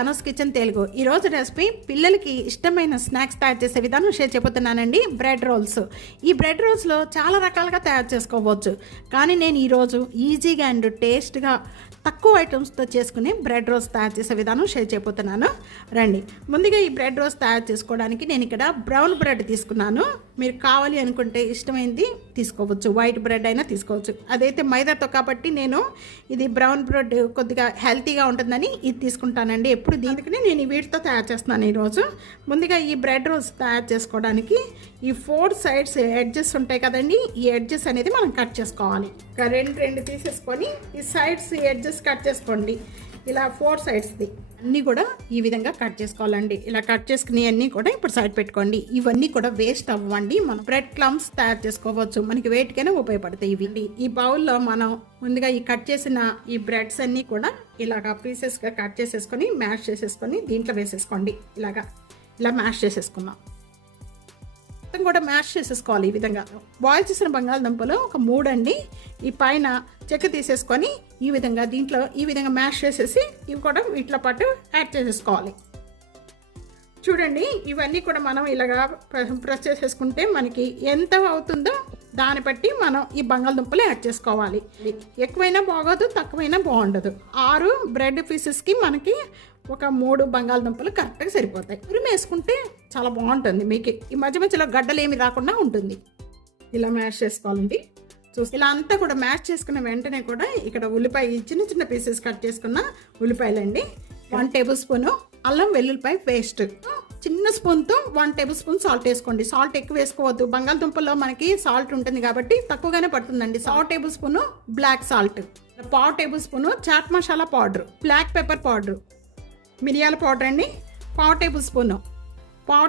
Anu's kitchen Telugu. ఈరోజు recipe పిల్లలకి ఇష్టమైన స్నాక్స్ తయారు చేసే విధానం షేర్ చేయబోతున్నానండి. Bread rolls. ఈ బ్రెడ్ రోల్స్లో చాలా రకాలుగా తయారు చేసుకోవచ్చు, కానీ నేను ఈరోజు ఈజీగా అండ్ టేస్ట్గా తక్కువ ఐటమ్స్తో చేసుకుని బ్రెడ్ రోల్స్ తయారు చేసే విధానం షేర్ చేయబోతున్నాను. రండి. ముందుగా ఈ బ్రెడ్ రోల్స్ తయారు చేసుకోవడానికి నేను ఇక్కడ బ్రౌన్ బ్రెడ్ తీసుకున్నాను. మీరు కావాలి అనుకుంటే ఇష్టమైంది తీసుకోవచ్చు, వైట్ బ్రెడ్ అయినా తీసుకోవచ్చు. అదైతే మైదాతో కాబట్టి నేను ఇది బ్రౌన్ బ్రెడ్ కొద్దిగా హెల్తీగా ఉంటుందని ఇది తీసుకుంటానండి. ఎప్పుడు దీనికి నేను వీటితో తయారు చేస్తున్నాను ఈరోజు. ముందుగా ఈ బ్రెడ్ రోల్స్ తయారు చేసుకోవడానికి ఈ 4 సైడ్స్ ఎడ్జెస్ ఉంటాయి కదండి, ఈ ఎడ్జెస్ అనేది మనం కట్ చేసుకోవాలి. ఇంకా రెండు తీసేసుకొని ఈ సైడ్స్ ఎడ్జెస్ కట్ చేసుకోండి. ఇలా 4 సైడ్స్ది అన్నీ కూడా ఈ విధంగా కట్ చేసుకోవాలండి. ఇలా కట్ చేసుకుని అన్నీ కూడా ఇప్పుడు సైడ్ పెట్టుకోండి. ఇవన్నీ కూడా వేస్ట్ అవ్వండి. మనం బ్రెడ్ క్లమ్స్ తయారు చేసుకోవచ్చు, మనకి వేటికైనా ఉపయోగపడతాయి ఇవి. ఈ బౌల్లో మనం ముందుగా ఈ కట్ చేసిన ఈ బ్రెడ్స్ అన్నీ కూడా ఇలాగా పీసెస్గా కట్ చేసేసుకొని మ్యాష్ చేసేసుకొని దీంట్లో వేసేసుకోండి. ఇలా మ్యాష్ చేసేసుకున్నాం. మొత్తం కూడా మ్యాష్ చేసేసుకోవాలి. ఈ విధంగా బాయిల్ చేసిన బంగాళదుంపలు ఒక 3 అండి. ఈ పైన చెక్క తీసేసుకొని ఈ విధంగా దీంట్లో ఈ విధంగా మ్యాష్ చేసేసి ఇవి కూడా వీటిలో పాటు యాడ్ చేసేసుకోవాలి. చూడండి, ఇవన్నీ కూడా మనం ఇలాగా ప్రెస్ చేసేసుకుంటే మనకి ఎంత అవుతుందో దాన్ని బట్టి మనం ఈ బంగాళదుంపలు యాడ్ చేసుకోవాలి. ఎక్కువైనా బాగోదు, తక్కువైనా బాగుండదు. 6 బ్రెడ్ పీసెస్కి మనకి ఒక 3 బంగాళదుంపలు కరెక్ట్గా సరిపోతాయి. తురిమి వేసుకుంటే చాలా బాగుంటుంది. మీకు ఈ మధ్యలో గడ్డలు ఏమి రాకుండా ఉంటుంది. ఇలా మ్యాష్ చేసుకోవాలండి. ఇలా అంతా కూడా మ్యాష్ చేసుకున్న వెంటనే కూడా ఇక్కడ ఉల్లిపాయ చిన్న పీసెస్ కట్ చేసుకున్న ఉల్లిపాయలండి. 1 టేబుల్ స్పూను అల్లం వెల్లుల్లిపాయ పేస్ట్, చిన్న స్పూన్తో 1 టేబుల్ స్పూన్ సాల్ట్ వేసుకోండి. సాల్ట్ ఎక్కువ వేసుకోవద్దు, బంగాళదుంపల్లో మనకి సాల్ట్ ఉంటుంది కాబట్టి తక్కువగానే పడుతుందండి. 1/2 tablespoon black salt, 1/2 tablespoon chaat masala powder, black pepper powder, మిరియాల పౌడర్ అండి 1/2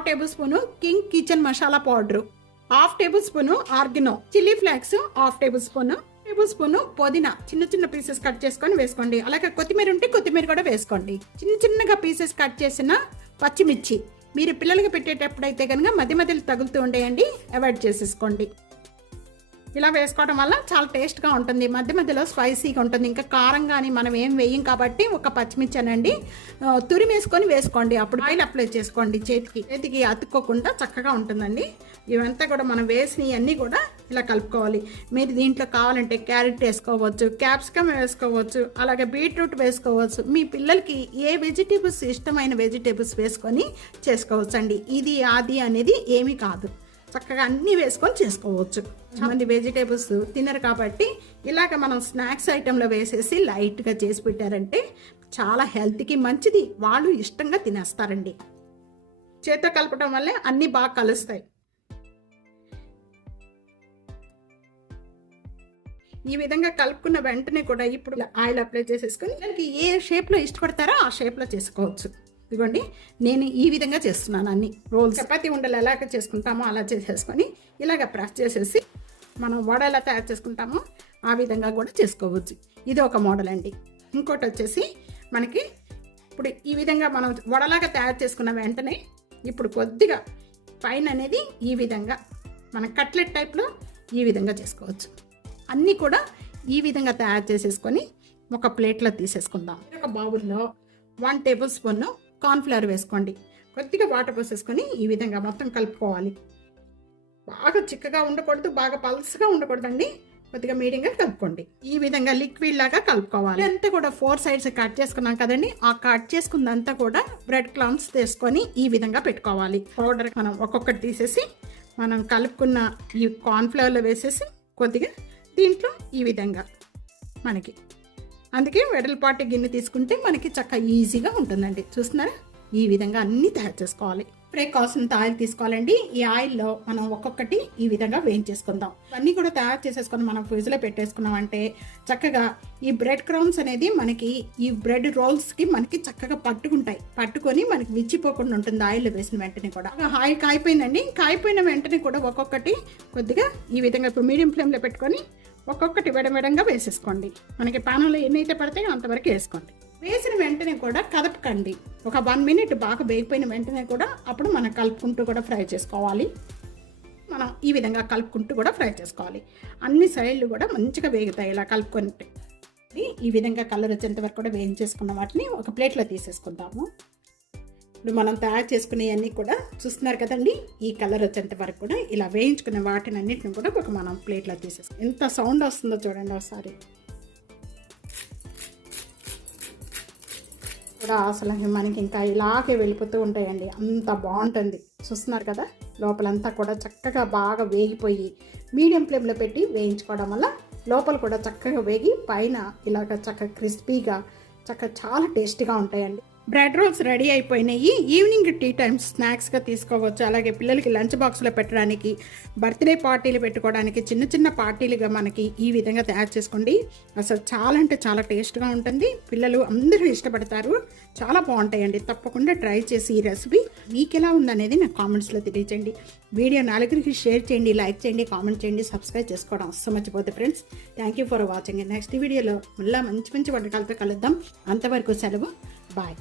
tablespoon King Kitchen masala powder, 1/2 tablespoon oregano, chilli flakes 1/2 tablespoon పుదీనా చిన్న పీసెస్ కట్ చేసుకొని వేసుకోండి. అలాగే కొత్తిమీర ఉంటే కొత్తిమీర కూడా వేసుకోండి. చిన్నగా పీసెస్ కట్ చేసిన పచ్చిమిర్చి. మీరు పిల్లలకి పెట్టేటప్పుడు అయితే కనుక మధ్యలో తగులుతూ ఉండేయండి, అవాయిడ్ చేసేసుకోండి. ఇలా వేసుకోవడం వల్ల చాలా టేస్ట్గా ఉంటుంది, మధ్యలో స్పైసీగా ఉంటుంది. ఇంకా కారం కానీ మనం ఏం వేయం కాబట్టి ఒక పచ్చిమిర్చి అనండి తురిమేసుకొని వేసుకోండి. అప్పుడు ఆయిల్ అప్లై చేసుకోండి, చేతికి అతుక్కోకుండా చక్కగా ఉంటుందండి. ఇవంతా కూడా మనం వేసినవి అన్నీ కూడా ఇలా కలుపుకోవాలి. మీరు దీంట్లో కావాలంటే క్యారెట్ వేసుకోవచ్చు, క్యాప్సికమ్ వేసుకోవచ్చు, అలాగే బీట్రూట్ వేసుకోవచ్చు. మీ పిల్లలకి ఏ వెజిటేబుల్స్ ఇష్టమైన వెజిటేబుల్స్ వేసుకొని చేసుకోవచ్చు అండి. ఇది అది అనేది ఏమీ కాదు, చక్కగా అన్నీ వేసుకొని చేసుకోవచ్చు. చాలామంది వెజిటేబుల్స్ తినరు కాబట్టి ఇలాగ మనం స్నాక్స్ ఐటెంలో వేసేసి లైట్గా చేసి పెట్టారంటే చాలా హెల్త్కి మంచిది, వాళ్ళు ఇష్టంగా తినేస్తారండి. చేతితో కలపడం వల్లే అన్నీ బాగా కలుస్తాయి. ఈ విధంగా కలుపుకున్న వెంటనే కూడా ఇప్పుడు ఆయిల్ అప్లై చేసేసుకొని దానికి ఏ షేప్లో ఇష్టపడతారో ఆ షేప్లో చేసుకోవచ్చు. ఇదిగోండి, నేను ఈ విధంగా చేస్తున్నాను అన్ని రోల్స్. చపాతీ ఉండలు ఎలాగ చేసుకుంటామో అలా చేసేసుకొని ఇలాగ ప్రెస్ చేసేసి మనం వడ ఎలా తయారు చేసుకుంటామో ఆ విధంగా కూడా చేసుకోవచ్చు. ఇది ఒక మోడల్ అండి. ఇంకోటి వచ్చేసి మనకి ఇప్పుడు ఈ విధంగా మనం వడలాగా తయారు చేసుకున్న వెంటనే ఇప్పుడు కొద్దిగా పైన అనేది ఈ విధంగా మన కట్లెట్ టైప్లో ఈ విధంగా చేసుకోవచ్చు. అన్నీ కూడా ఈ విధంగా తయారు చేసేసుకొని ఒక ప్లేట్లో తీసేసుకుందాం. ఒక బౌల్లో 1 టేబుల్ స్పూన్ కార్న్ఫ్లవర్ వేసుకోండి. కొద్దిగా వాటర్ పోసేసుకొని ఈ విధంగా మొత్తం కలుపుకోవాలి. బాగా చిక్కగా ఉండకూడదు, బాగా పల్స్గా ఉండకూడదండి, కొద్దిగా మీడియంగా కలుపుకోండి. ఈ విధంగా లిక్విడ్ లాగా కలుపుకోవాలి. అంతా కూడా 4 సైడ్స్ కట్ చేసుకున్నాం కదండి, ఆ కట్ చేసుకున్నంతా కూడా బ్రెడ్ క్లమ్స్ తీసుకొని ఈ విధంగా పెట్టుకోవాలి. పౌడర్ మనం ఒక్కొక్కటి తీసేసి మనం కలుపుకున్న ఈ కార్న్ఫ్లవర్లో వేసేసి కొద్దిగా దీంట్లో ఈ విధంగా మనకి, అందుకే వెడల్పాటి గిన్నె తీసుకుంటే మనకి చక్కగా ఈజీగా ఉంటుందండి. చూస్తున్నారా, ఈ విధంగా అన్నీ తయారు చేసుకోవాలి. ఫ్రై కావాల్సినంత ఆయిల్ తీసుకోవాలండి. ఈ ఆయిల్లో మనం ఒక్కొక్కటి ఈ విధంగా వేయించేసుకుందాం. అన్నీ కూడా తయారు చేసేసుకొని మనం ఫ్రిడ్జ్లో పెట్టేసుకున్నాం అంటే చక్కగా ఈ బ్రెడ్ క్రౌన్స్ అనేది మనకి ఈ బ్రెడ్ రోల్స్కి మనకి చక్కగా పట్టుకొని మనకి విచ్చిపోకుండా ఉంటుంది. ఆయిల్లో వేసిన వెంటనే కూడా ఆయిల్ కాయిపోయిందండి. కాయిపోయిన వెంటనే కూడా ఒక్కొక్కటి కొద్దిగా ఈ విధంగా ఇప్పుడు మీడియం ఫ్లేమ్లో పెట్టుకొని ఒక్కొక్కటి విడవిడంగా వేసేసుకోండి. మనకి పానంలో ఎన్నైతే పడతాయో అంతవరకు వేసుకోండి. వేసిన వెంటనే కూడా కదపకండి. ఒక 1 మినిట్ బాగా వేగిపోయిన వెంటనే కూడా అప్పుడు మనం కలుపుకుంటూ కూడా ఫ్రై చేసుకోవాలి. మనం ఈ విధంగా కలుపుకుంటూ కూడా ఫ్రై చేసుకోవాలి. అన్ని సైడ్లు కూడా మంచిగా వేగుతాయి ఇలా కలుపుకుంటే. ఈ విధంగా కలర్ వచ్చేంత వరకు కూడా వేయించేసుకున్న వాటిని ఒక ప్లేట్లో తీసేసుకుందాము. ఇప్పుడు మనం తయారు చేసుకునేవన్నీ కూడా చూస్తున్నారు కదండి, ఈ కలర్ వచ్చేంత వరకు కూడా ఇలా వేయించుకున్న వాటిని అన్నింటిని కూడా ఒక మనం ప్లేట్లో తీసేసుకుంటాం. ఎంత సౌండ్ వస్తుందో చూడండి ఒకసారి. కూడా అసలు మనకి ఇంకా ఇలాగే వెళ్ళిపోతూ ఉంటాయండి, అంత బాగుంటుంది. చూస్తున్నారు కదా, లోపలంతా కూడా చక్కగా బాగా వేగిపోయి మీడియం ఫ్లేమ్లో పెట్టి వేయించుకోవడం వల్ల లోపల కూడా చక్కగా వేగి పైన ఇలాగ చక్కగా క్రిస్పీగా చాలా టేస్టీగా ఉంటాయండి. బ్రెడ్ రోల్స్ రెడీ అయిపోయినాయి. ఈవినింగ్ టీ టైమ్ స్నాక్స్గా తీసుకోవచ్చు. అలాగే పిల్లలకి లంచ్ బాక్స్లో పెట్టడానికి, బర్త్డే పార్టీలు పెట్టుకోవడానికి, చిన్న చిన్న పార్టీలుగా మనకి ఈ విధంగా తయారు చేసుకోండి. అసలు చాలా అంటే చాలా టేస్ట్గా ఉంటుంది. పిల్లలు అందరూ ఇష్టపడతారు. చాలా బాగుంటాయండి. తప్పకుండా ట్రై చేసి ఈ రెసిపీ మీకు ఎలా ఉందనేది నాకు కామెంట్స్లో తెలియజేయండి. వీడియో నలుగురికి షేర్ చేయండి, లైక్ చేయండి, కామెంట్ చేయండి, సబ్స్క్రైబ్ చేసుకోవడం అస్సలు మర్చిపోతే friends. Thank you for watching. Next వీడియోలో మళ్ళీ మంచి మంచి వంటకాలతో కలుద్దాం. అంతవరకు సెలవు. బాయ్.